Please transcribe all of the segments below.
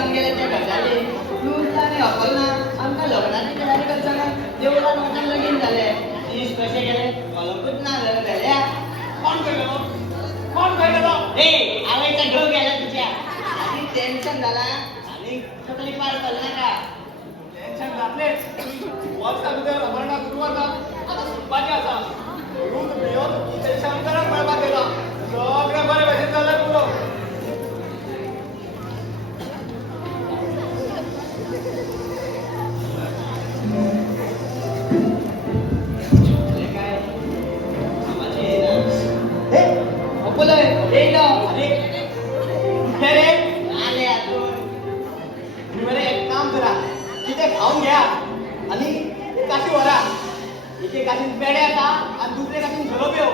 आमगेले ते गजाली नुसता आणि अकलना आमकां लग्नाची तयारी करतना देवळान वचन लगीन जाले तीस कशे गेले कळकूच ना जाल्या कोण केलेलो कोण केलेलो ए आवयचा ढो गेला तुझ्या आधी टेन्शन झाला आणि सगळी पार पडला का टेन्शन घातलेच वचता तुझ्या अमरनाथ गुरुवारला आता सुटपाची आसा दूध पियोन इथे शंकराक मेळपाक गेला सगळें बरे भशेन जालें पुरो खाऊन घ्या आणि काशी वरा एके काशीन पेडे येता आणि दुसरे काशीन जलोब्यो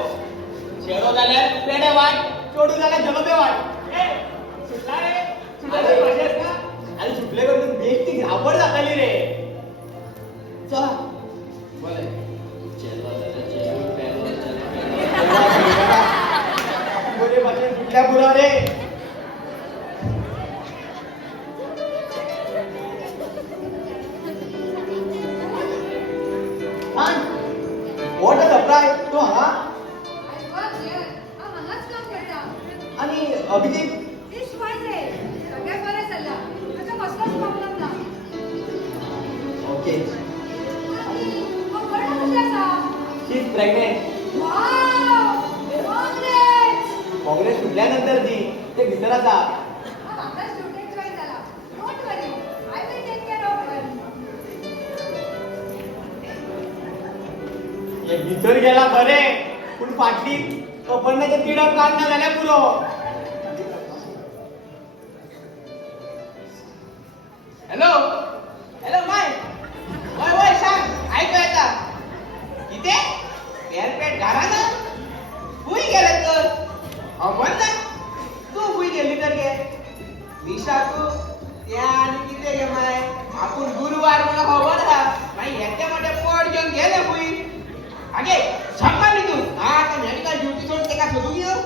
शेडो जाल्यार पेडे वाट चोडू जाल्यार जलोब्यो वाट ए सुटला रे सुटले पाहिजेस ना आणि सुटले करून बेगती घाबड जाताली रे चला बोले बरे भाशेन सुटल्या पुरो रे What a surprise! तो हा I work here. हांगाच काम करता. आणि अभिजित This was it. सगळ्या बरें चल्ला. आता कसलोच प्रॉब्लेम ना. ओके आणि मग बरं कशें आसा? She is pregnant wow! Congress! Congress सुटल्यानंतर ती ते भितर आसा आताच ड्युटीक जॉइन जाला. Don't worry. I will take care of her. हे भितर गेला बरे पूण फाटली कपडण्याचे तिडक काढना जाल्यार पुरो हॅलो हॅलो माय वय वय सांग ऐकू येता किती एअरपेट घाला ना खुंय गेले तर खबर ना तू खुंय गेली तर गे विशाखू त्या आनी कितें गे माय आपूण गुरुवार म्हणून खबर आहा मागीर येते मोठे पड घेवन गेले खुंय आगे सांगा नी तू आता मेडिकल ड्युटी सोड तेका सोडून येऊ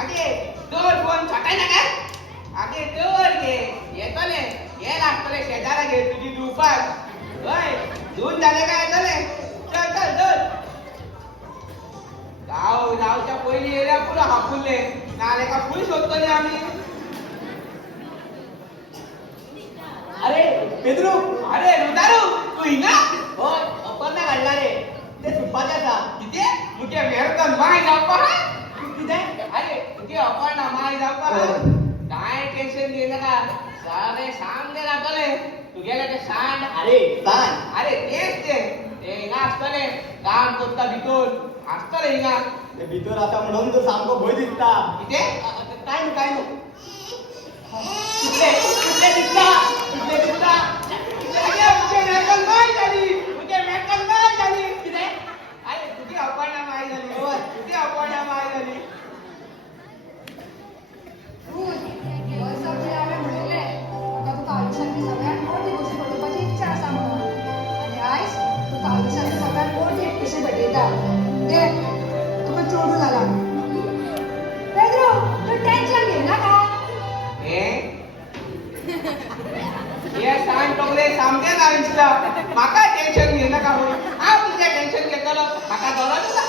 आगे दोर फोन छटाय ना काय आगे दोर घे येतले हे लागतले शेजारा घे तुझी दुपार होय धुवून झाले काय येतले चल चल दोर गाव जावच्या पयली एरिया पुरो हापुरले नाले का फुल शोधतले आम्ही अरे पेद्रू अरे रुदारू तू हिंगा होय अपर्णा घडला रे ते सुपाचे आसा किती मुके मेरतन माय जावपा किती अरे मुके अपर्णा माय जावपा काय टेन्शन घे नका सारे सामने राखले तू गेले ते सांड अरे तेच ते हिंगा आसतले काम करता भितर आसतले हिंगा ते भितर आता म्हणून तो सामको भय दिसता किती काय न्हू कुठले दिसता मुके मेरतन माय झाली मुके मेरतन माय झाली किती अरे तुझी अपर्णा माय झाली होय तुझी अपर्णा माय झाली Good. वर्ष पयलीं हांवें म्हणिल्लें म्हाका तुका आयुश्यांतली सगळ्यात मोठी गोश्ट पळोवपाची इच्छा आसा म्हणून आनी आयज तुका आयुश्यांतली सगळ्यात मोठी एक कशी भेटयता दे तुका चोडू जाला पेद्रो तूं टेन्शन घेयनाका हे सांग टोकले सामकेच आयुष्यला म्हाका टेन्शन घे नका होय हांव तुझे टेन्शन घेतलो म्हाका दररोज तुला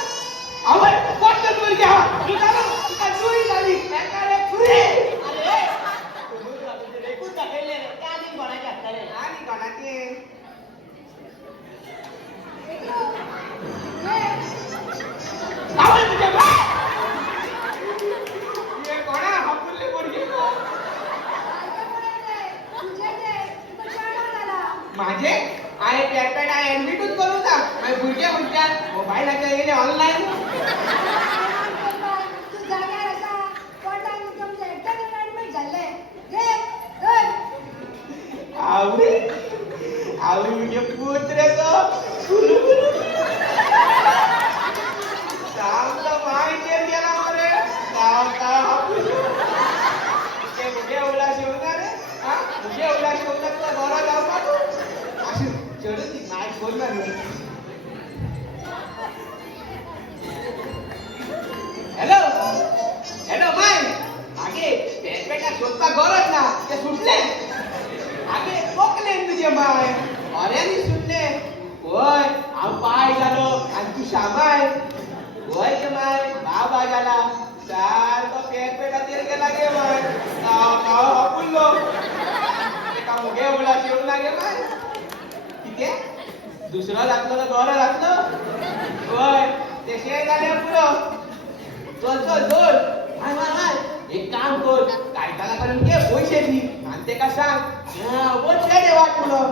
आवय पटकन भुरगी आहा तू जालो तुका चुरी झाली एका रे फुरे अरे तुझे रेकूच दाखयले रे त्या आधी कोणाचे हाडटले आणि कोणाचे पेद्रो ये आवय तुझे बाय हे कोणा हापुरले भुरगी तुझे दे तुका चेडो जाला माझे आहे टॅपॅट आहे एडमिटच करू का माझे भुरगे म्हणतात मोबाईलाच्या गेले ऑनलाईन तू जाग्यार आसा कोर्टान तुमचे एकट्याच ऍडमिट जाल्ले दे धर आवडी आवडी म्हणजे पुत्रेचं चांगलं माहिती गेला मरे ते मुगे उला शिवणार हा मुगे उला शिवणार तर बरं जाऊ का तू अशी चढती नाही बोलणार हॅलो हॅलो माय आगे पेटपेटा शोधता गरज ना ते सुटले झाला सारखो पेरपेटाचेर गेला गे माय फुल्लो एका मुगे उडा शेवून ना गे माय किती दुसरो जातलो तर बरो जातलो होय ते शेळ जाले पुरो चल चल चल हाय हाय हाय एक काम कर कायताना करून घे पैसे दी आणि तेका सांग बोल पेटे वाट पुरो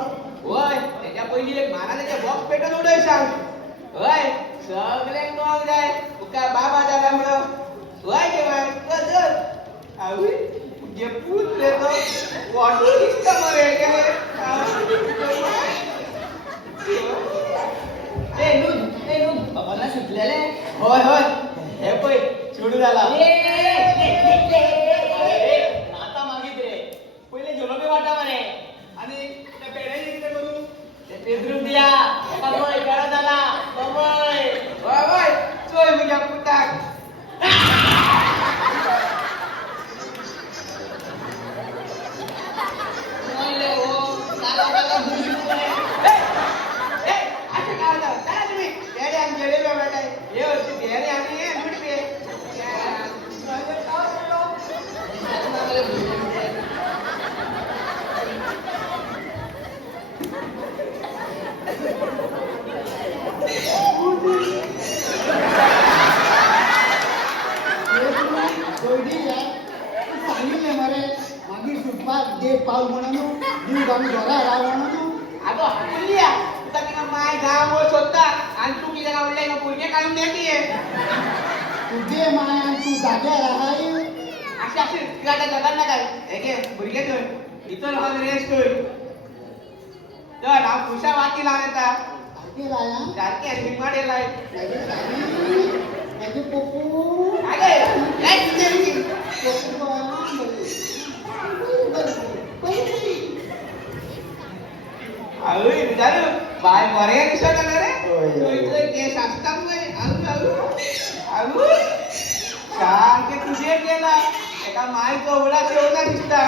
होय त्याच्या पहिली एक महाराजाचे बॉक्स पेटून उडय सांग होय सगळे नोंद जाय तुका बाबा झाला म्हणून होय गे माय चल चल आवी जे पूल देतो वाटू दिसतं मरे गेले ए नून बाबांना सुटलेले होय होय हे पै सुरू झाला आता मागित रे पहिले झोलोबी वाटा मरे आणि त्या पेढ्याने किती करू ते पेद्रून दिया बाबाय गळा झाला बाबाय होय होय चोय तुझ्या पुताक म्हणले हो नाला बाला भुजू रे असं काय होतं चला तुम्ही पेढे आणि जलेबी भेटाय हे होते पेढे आणि हे मिळते सांगितले मरे मागीर सुटपाक दे पावल म्हणून जीव घालून घरा राव म्हणून अगो हाकुलिया तुका तिका माय गाव सोदता आणि तू कित्याक आवडले का भुरगे काढून देतीये तुझे माय आणि तू जाग्यार राहाय अशी अशी तिला जगात ना काय हे घे भुरगे थंय इतर लोकांना रेस्ट कर तर हांव खुशा वाटी लावन येता सारखे राया सारकी हॅल्पिंग माडेलाय माझे पप्पू आगे काय तुझे पप्पू आवय विचारू बाय बरे दिसत आले रे होय, तू होय. इथले केस असतात मग आलू आलू आलू सारखे तुझे गेला एका माय कवडा ठेवला दिसता